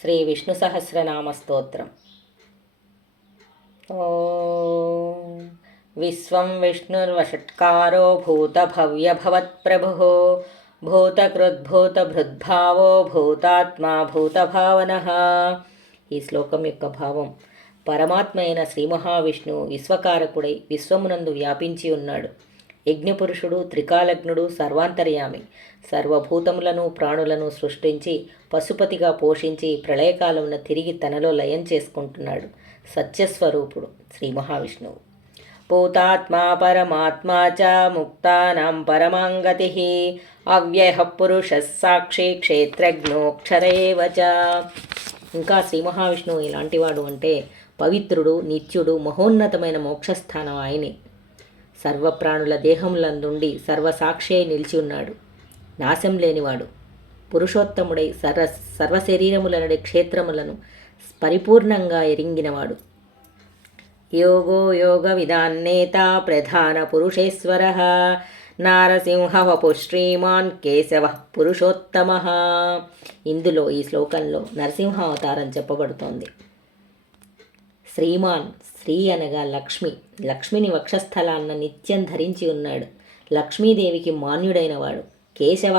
శ్రీ విష్ణు సహస్రనామ స్తోత్రం. ఓం విశ్వం విష్ణుర్వషట్కారో భూతభవ్యభవత్ప్రభుః భూతకృద్భూతభృద్భావో భూతాత్మా భూతభావనః. ఈ శ్లోకం యొక్క భావం: పరమాత్మ అయిన శ్రీ మహావిష్ణువు విశ్వకారకుడై విశ్వమునందు వ్యాపించి ఉన్నాడు. యజ్ఞపురుషుడు, త్రికాలజ్ఞుడు, సర్వాంతర్యామి. సర్వభూతములను ప్రాణులను సృష్టించి పశుపతిగా పోషించి ప్రళయకాలమున తిరిగి తనలో లయం చేసుకుంటున్నాడు. సత్యస్వరూపుడు శ్రీ మహావిష్ణువు. భూతాత్మా పరమాత్మా చ ముక్తానాం పరమాంగతి అవ్యయ పురుష సాక్షి క్షేత్రజ్ఞోక్షర ఏవ చ. ఇంకా శ్రీ మహావిష్ణువు ఎలాంటివాడు అంటే పవిత్రుడు, నిత్యుడు, మహోన్నతమైన మోక్షస్థానం ఆయనే. సర్వప్రాణుల దేహములందుండి సర్వసాక్షి అయి నిలిచి ఉన్నాడు. నాశం లేనివాడు, పురుషోత్తముడై సర్వశరీరములనడి క్షేత్రములను పరిపూర్ణంగా ఎరింగినవాడు. యోగో యోగ విదాన్నేత ప్రధాన పురుషేశ్వర నారసింహ వపు శ్రీమాన్ కేశవ పురుషోత్తమ. ఇందులో ఈ శ్లోకంలో నరసింహ అవతారం చెప్పబడుతోంది. శ్రీమాన్, శ్రీ అనగా లక్ష్మి. లక్ష్మిని వక్షస్థలాన్న నిత్యం ధరించి ఉన్నాడు. లక్ష్మీదేవికి మాన్యుడైనవాడు. కేశవ,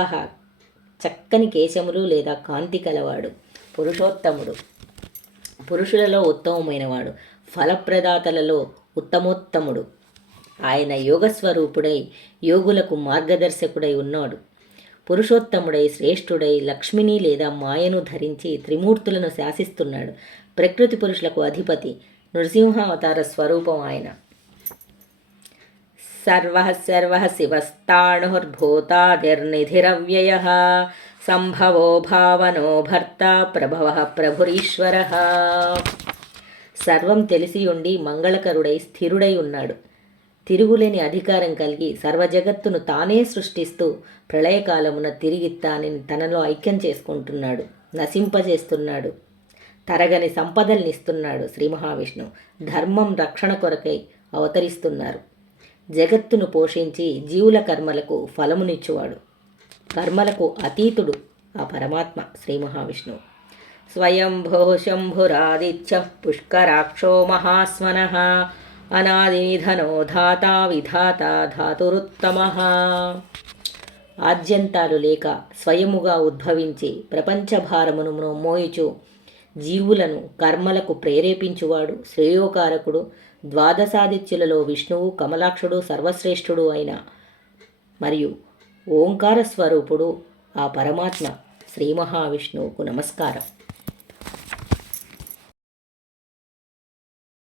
చక్కని కేశములు లేదా కాంతి కలవాడు. పురుషోత్తముడు, పురుషులలో ఉత్తమమైనవాడు. ఫలప్రదాతలలో ఉత్తమోత్తముడు. ఆయన యోగస్వరూపుడై యోగులకు మార్గదర్శకుడై ఉన్నాడు. పురుషోత్తముడై శ్రేష్ఠుడై లక్ష్మిని లేదా మాయను ధరించి త్రిమూర్తులను శాసిస్తున్నాడు. ప్రకృతి పురుషులకు అధిపతి. నృసింహావతార స్వరూపం ఆయన. సర్వ శివస్తాణుర్భూతాదిర్నిధిరవ్యయ సంభవో భావనో భర్త ప్రభవ ప్రభురీశ్వర. సర్వం తెలిసియుండి మంగళకరుడై స్థిరుడై ఉన్నాడు. తిరుగులేని అధికారం కలిగి సర్వజగత్తును తానే సృష్టిస్తూ ప్రళయకాలమున తిరిగి తనలో ఐక్యం చేసుకుంటున్నాడు. నశింపజేస్తున్నాడు. తరగని సంపదల్నిస్తున్నాడు. శ్రీ మహావిష్ణువు ధర్మం రక్షణ కొరకై అవతరిస్తున్నారు. జగత్తును పోషించి జీవుల కర్మలకు ఫలమునిచ్చువాడు. కర్మలకు అతీతుడు ఆ పరమాత్మ శ్రీ మహావిష్ణువు. స్వయంభో శంభురాదిత్య పుష్కరాక్షో మహాస్మనః అనాదినిధనో ధాత విధాత ధాతురుత్తమ. ఆద్యంతాలు లేక స్వయముగా ఉద్భవించి ప్రపంచభారమును మోయుచు జీవులను కర్మలకు ప్రేరేపించువాడు. శ్రేయోకారకుడు. ద్వాదశాదిత్యులలో విష్ణువు, కమలాక్షుడు, సర్వశ్రేష్ఠుడు అయిన మరియు ఓంకార స్వరూపుడు ఆ పరమాత్మ శ్రీ మహావిష్ణువుకు నమస్కారం.